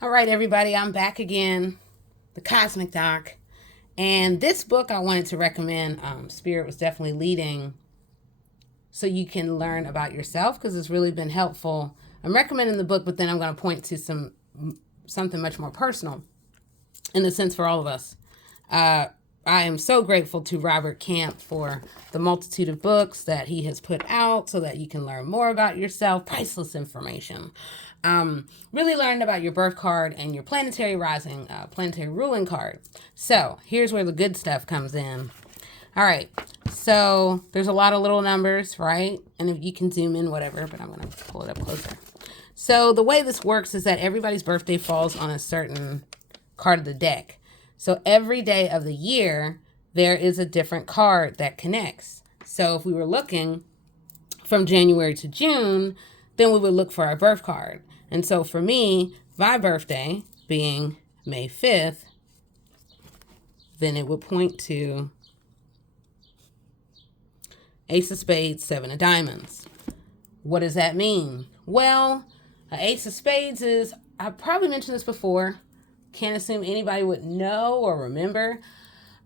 All right, everybody, I'm back again, the Cosmic Doc. And this book I wanted to recommend, Spirit was definitely leading so you can learn about yourself because it's really been helpful. I'm recommending the book, but then I'm going to point to something much more personal in the sense for all of us. I am so grateful to Robert Camp for the multitude of books that he has put out so that you can learn more about yourself. Priceless information. Really learn about your birth card and your planetary rising, planetary ruling card. So here's where the good stuff comes in. All right. So there's a lot of little numbers, right? And if you can zoom in, whatever, but I'm going to pull it up closer. So the way this works is that everybody's birthday falls on a certain card of the deck. So every day of the year, there is a different card that connects. So if we were looking from January to June, then we would look for our birth card. And so for me, my birthday being May 5th, then it would point to Ace of Spades, Seven of Diamonds. What does that mean? Well, an Ace of Spades is, I probably mentioned this before, can't assume anybody would know or remember,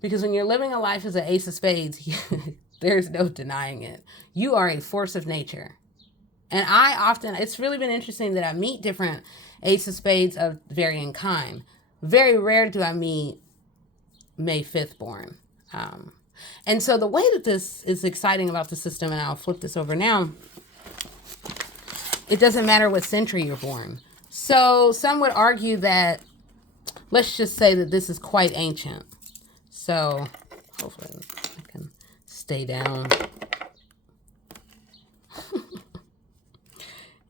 because when you're living a life as an Ace of Spades, there's no denying it. You are a force of nature. And it's really been interesting that I meet different Ace of Spades of varying kind. Very rare do I meet May 5th born. And so the way that this is exciting about the system, and I'll flip this over now, it doesn't matter what century you're born. So some would argue that, let's just say that this is quite ancient. So hopefully I can stay down.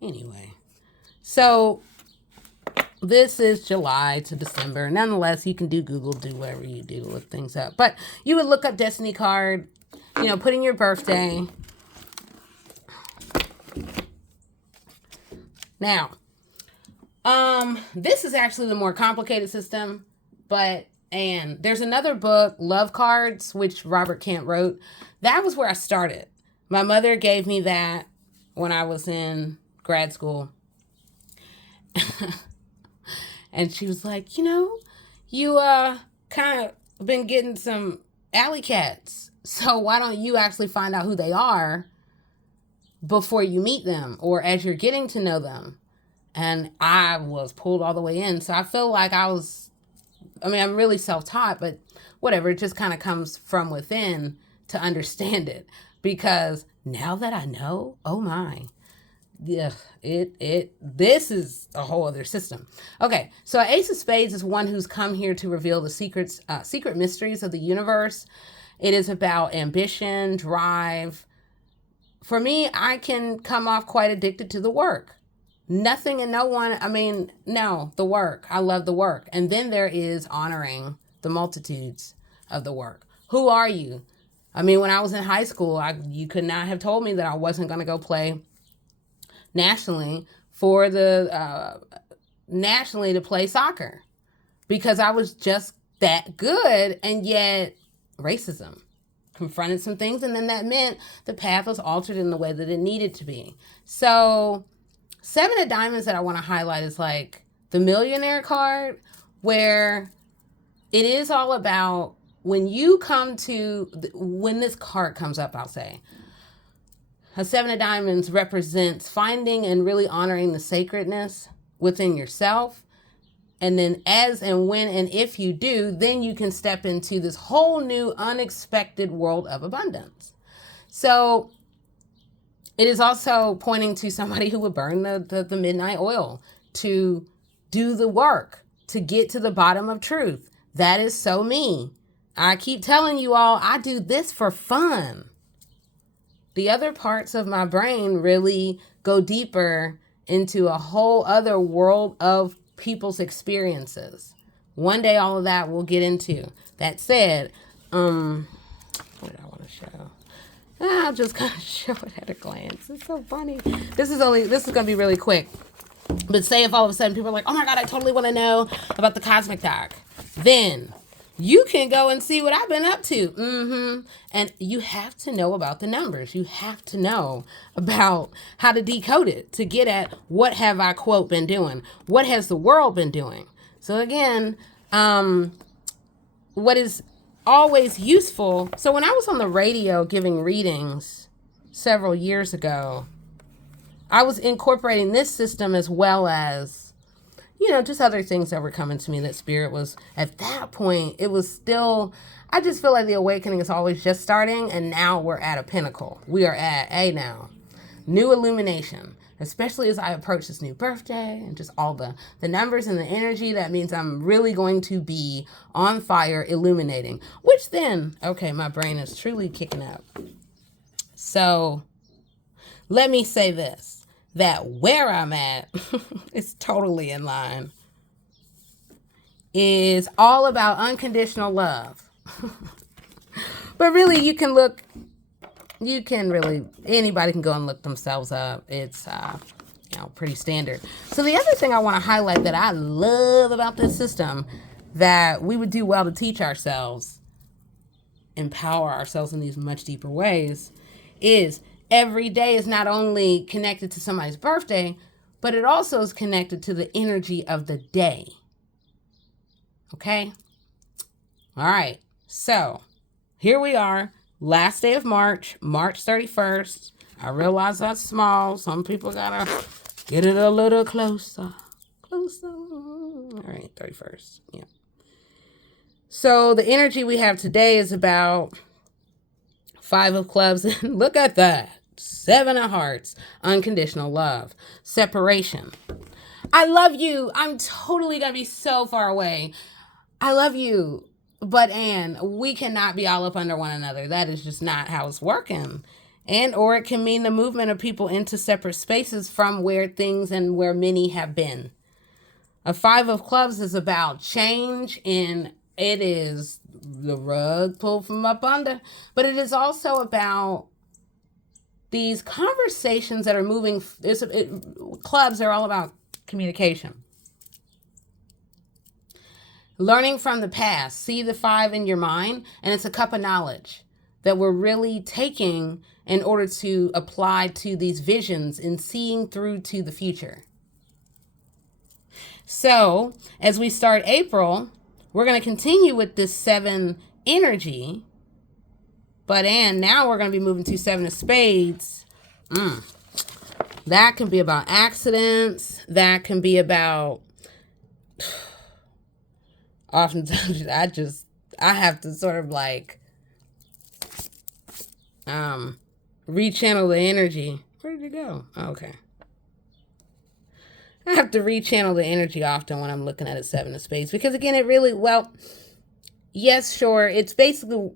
Anyway, so this is July to December. Nonetheless, you can do Google, do whatever you do to look things up. But you would look up Destiny card, put in your birthday. Now, this is actually the more complicated system, and there's another book, Love Cards, which Robert Camp wrote. That was where I started. My mother gave me that when I was in grad school. And she was like, you kind of been getting some alley cats. So why don't you actually find out who they are before you meet them or as you're getting to know them? And I was pulled all the way in. So I feel like I'm really self-taught, but whatever, it just kind of comes from within to understand it. Because now that I know, oh my, yeah, this is a whole other system. Okay, so Ace of Spades is one who's come here to reveal the secret mysteries of the universe. It is about ambition, drive. For me, I can come off quite addicted to the work. Nothing and no one, the work. I love the work. And then there is honoring the multitudes of the work. Who are you? When I was in high school, you could not have told me that I wasn't going to go play nationally nationally to play soccer, because I was just that good. And yet racism confronted some things, and then that meant the path was altered in the way that it needed to be. So Seven of Diamonds that I want to highlight is like the millionaire card, where it is all about when this card comes up, I'll say, a Seven of Diamonds represents finding and really honoring the sacredness within yourself. And then as and when and if you do, then you can step into this whole new unexpected world of abundance. So it is also pointing to somebody who would burn the midnight oil to do the work, to get to the bottom of truth. That is so me. I keep telling you all, I do this for fun. The other parts of my brain really go deeper into a whole other world of people's experiences. One day, all of that we'll get into. That said, what did I want to show? I'm just going to show it at a glance. It's so funny. This is going to be really quick. But say if all of a sudden people are like, oh my God, I totally want to know about the Cosmic Doc. Then you can go and see what I've been up to. And you have to know about the numbers. You have to know about how to decode it to get at what have I, quote, been doing? What has the world been doing? So again, what is always useful. So when I was on the radio giving readings several years ago, I was incorporating this system as well as, just other things that were coming to me that Spirit was, at that point, it was still, I just feel like the awakening is always just starting, and now we're at a pinnacle. We are at a now. New illumination, especially as I approach this new birthday and just all the numbers and the energy. That means I'm really going to be on fire illuminating, which then, okay, my brain is truly kicking up. So let me say this. That where I'm at is totally in line, is all about unconditional love. But really, anybody can go and look themselves up. It's, pretty standard. So the other thing I want to highlight that I love about this system that we would do well to teach ourselves, empower ourselves in these much deeper ways, is every day is not only connected to somebody's birthday, but it also is connected to the energy of the day. Okay? All right. So here we are, last day of March 31st. I realize that's small. Some people gotta get it a little closer. All right, 31st. Yeah. So the energy we have today is about 5 of clubs. Look at that. 7 of hearts, unconditional love, separation. I love you. I'm totally going to be so far away. I love you. But Anne, we cannot be all up under one another. That is just not how it's working. Or it can mean the movement of people into separate spaces from where things and where many have been. A 5 of clubs is about change, and it is the rug pulled from up under. But it is also about these conversations that are moving. Clubs are all about communication. Learning from the past. See the 5 in your mind, and it's a cup of knowledge that we're really taking in order to apply to these visions and seeing through to the future. So as we start April, we're going to continue with this 7 energy. But now we're going to be moving to 7 of spades. That can be about accidents. That can be about, oftentimes I have to sort of like rechannel the energy. Where did it go? Okay. I have to rechannel the energy often when I'm looking at a 7 of spades, because again, it really, yes, sure. It's basically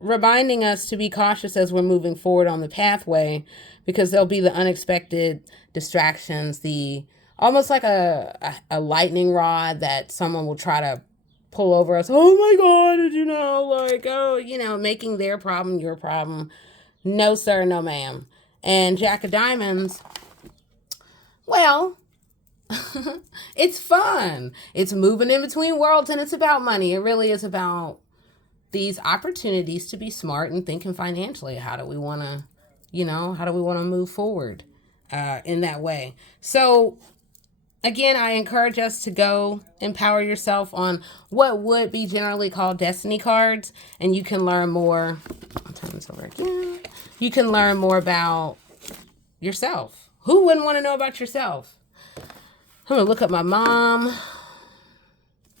reminding us to be cautious as we're moving forward on the pathway, because there'll be the unexpected distractions, the almost like a lightning rod that someone will try to pull over us. Oh my God, did you know? Making their problem your problem. No, sir, no, ma'am. And Jack of Diamonds, it's fun. It's moving in between worlds, and it's about money. It really is about these opportunities to be smart and thinking financially. How do we want to move forward in that way? So again, I encourage us to go empower yourself on what would be generally called destiny cards, and you can learn more. I'll turn this over again. You can learn more about yourself. Who wouldn't want to know about yourself? I'm going to look up my mom.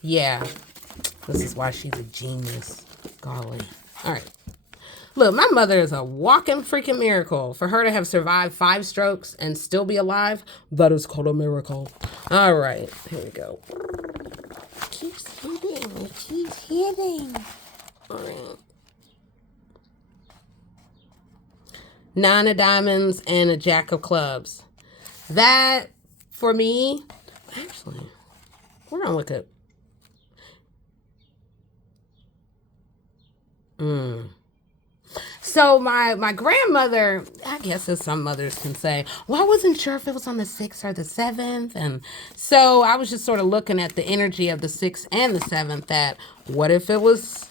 Yeah, this is why she's a genius. Golly. All right. Look, my mother is a walking freaking miracle. For her to have survived 5 strokes and still be alive, that is called a miracle. All right. Here we go. It keeps hitting. It keeps hitting. All right. 9 of diamonds and a jack of clubs. That, for me, actually, we're going to look at So my grandmother, I guess as some mothers can say, well, I wasn't sure if it was on the 6th or the 7th. And so I was just sort of looking at the energy of the 6th and the 7th, that what if it was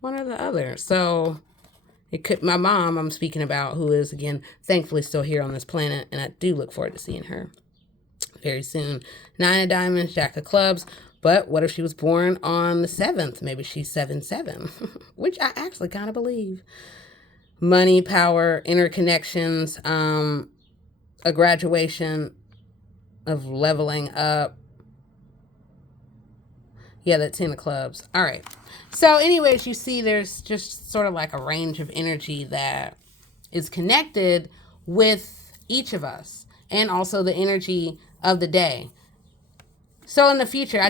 one or the other? So it could, my mom I'm speaking about, who is, again, thankfully still here on this planet, and I do look forward to seeing her very soon. 9 of diamonds, Jack of clubs. But what if she was born on the 7th? Maybe she's 7/7, which I actually kind of believe. Money, power, interconnections, a graduation of leveling up. Yeah, that 10 of clubs. All right. So anyways, you see there's just sort of like a range of energy that is connected with each of us, and also the energy of the day. So in the future,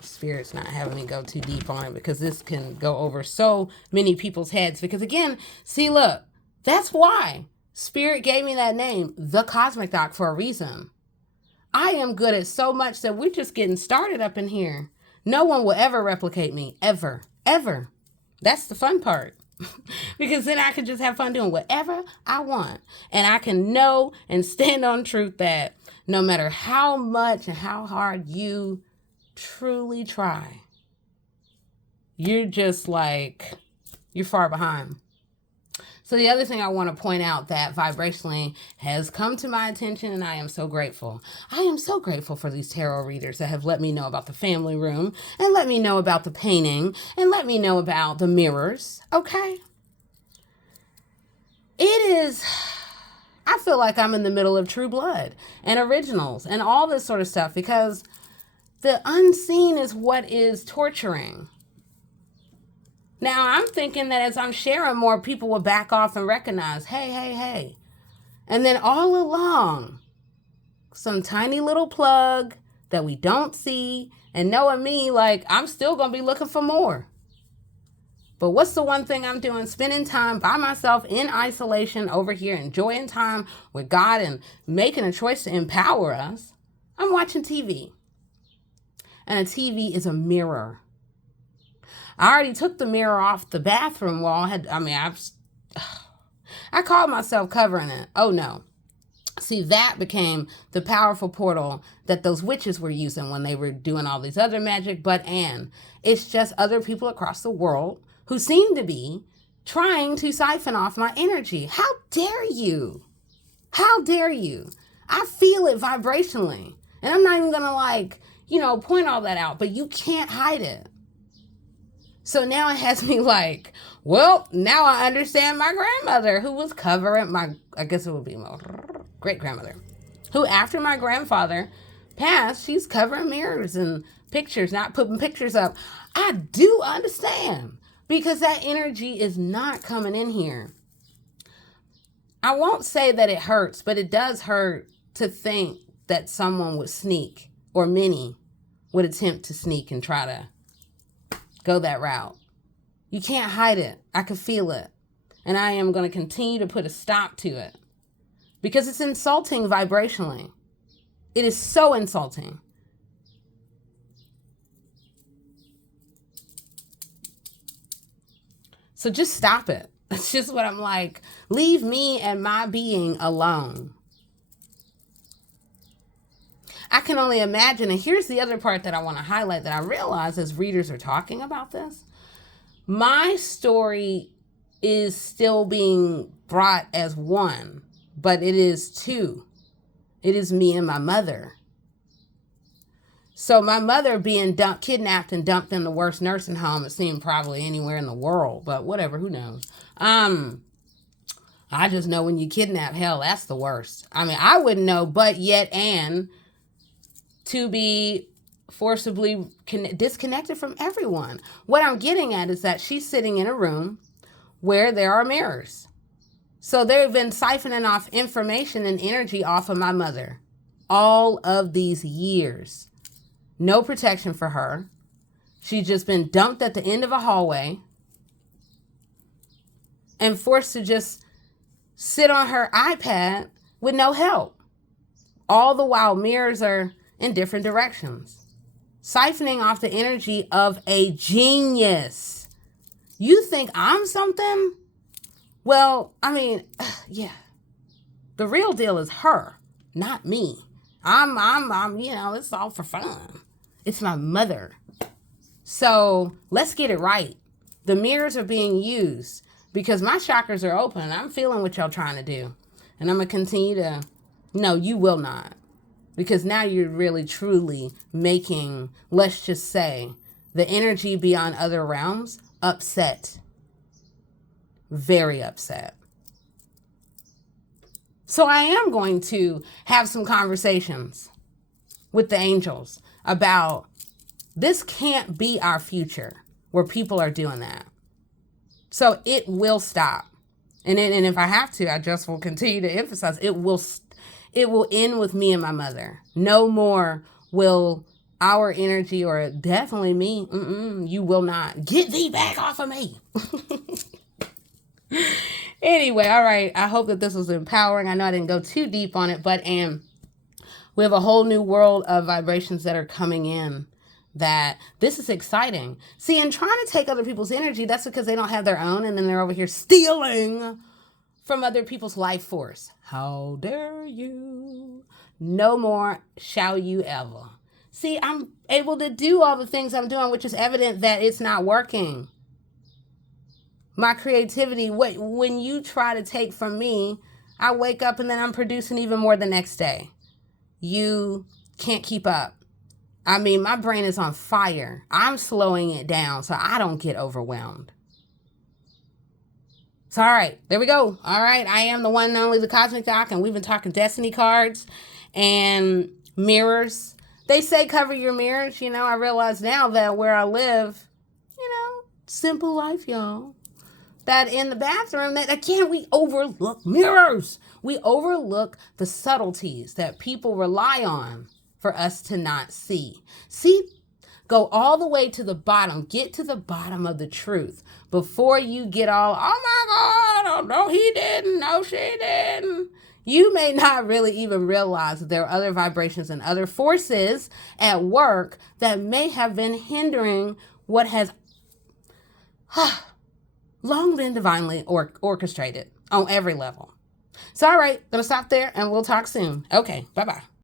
Spirit's not having me go too deep on it, because this can go over so many people's heads. Because again, see, look, that's why Spirit gave me that name, the Cosmic Doc, for a reason. I am good at so much that we're just getting started up in here. No one will ever replicate me, ever, ever. That's the fun part. Because then I can just have fun doing whatever I want. And I can know and stand on truth that no matter how much and how hard you truly try, you're just like, you're far behind. So the other thing I want to point out that vibrationally has come to my attention, and I am so grateful. I am so grateful for these tarot readers that have let me know about the family room, and let me know about the painting, and let me know about the mirrors, okay? I feel like I'm in the middle of True Blood and Originals and all this sort of stuff, because the unseen is what is torturing. Now, I'm thinking that as I'm sharing, more people will back off and recognize, hey. And then all along, some tiny little plug that we don't see, and knowing me, like, I'm still going to be looking for more. But what's the one thing I'm doing? Spending time by myself in isolation over here, enjoying time with God and making a choice to empower us. I'm watching TV. And a TV is a mirror. I already took the mirror off the bathroom wall. I called myself covering it. Oh no. See, that became the powerful portal that those witches were using when they were doing all these other magic. And it's just other people across the world who seem to be trying to siphon off my energy. How dare you? How dare you? I feel it vibrationally. And I'm not even gonna point all that out, but you can't hide it. So now it has me like, well, now I understand my grandmother, who was covering I guess it would be my great-grandmother, who after my grandfather passed, she's covering mirrors and pictures, not putting pictures up. I do understand, because that energy is not coming in here. I won't say that it hurts, but it does hurt to think that someone would sneak, or many would attempt to sneak and try to go that route. You can't hide it. I can feel it. And I am going to continue to put a stop to it, because it's insulting vibrationally. It is so insulting. So just stop it. That's just what I'm like. Leave me and my being alone. I can only imagine, and here's the other part that I want to highlight that I realize as readers are talking about this. My story is still being brought as one, but it is two. It is me and my mother. So my mother being kidnapped and dumped in the worst nursing home, it seemed probably anywhere in the world, but whatever, who knows? I just know when you kidnap, hell, that's the worst. I wouldn't know, but yet, and to be forcibly disconnected from everyone. What I'm getting at is that she's sitting in a room where there are mirrors. So they've been siphoning off information and energy off of my mother all of these years. No protection for her. She's just been dumped at the end of a hallway and forced to just sit on her iPad with no help. All the while mirrors are in different directions, siphoning off the energy of a genius. You think I'm something? Well, I mean, yeah. The real deal is her, not me. I'm, it's all for fun. It's my mother. So let's get it right. The mirrors are being used because my chakras are open and I'm feeling what y'all trying to do. And I'm going to continue to, no, you will not. Because now you're really truly making, let's just say, the energy beyond other realms upset. Very upset. So I am going to have some conversations with the angels about this can't be our future where people are doing that. So it will stop. And if I have to, I just will continue to emphasize it will end with me and my mother. No more will our energy, or definitely me, you will not. Get thee back off of me. Anyway, all right. I hope that this was empowering. I know I didn't go too deep on it, but we have a whole new world of vibrations that are coming in. That this is exciting. See, in trying to take other people's energy, that's because they don't have their own, and then they're over here stealing from other people's life force. How dare you? No more shall you ever. See, I'm able to do all the things I'm doing, which is evident that it's not working. My creativity, when you try to take from me, I wake up and then I'm producing even more the next day. You can't keep up. I mean, my brain is on fire. I'm slowing it down so I don't get overwhelmed. So, all right, there we go. All right, I am the one and only the Cosmic Doc, and we've been talking destiny cards and mirrors. They say cover your mirrors. I realize now that where I live, simple life, y'all. That in the bathroom, that again, we overlook mirrors. We overlook the subtleties that people rely on for us to not see. See, go all the way to the bottom. Get to the bottom of the truth before you get all, oh my God, oh no, he didn't, no, she didn't. You may not really even realize that there are other vibrations and other forces at work that may have been hindering what has long been divinely orchestrated on every level. So, all right, gonna stop there and we'll talk soon. Okay, bye-bye.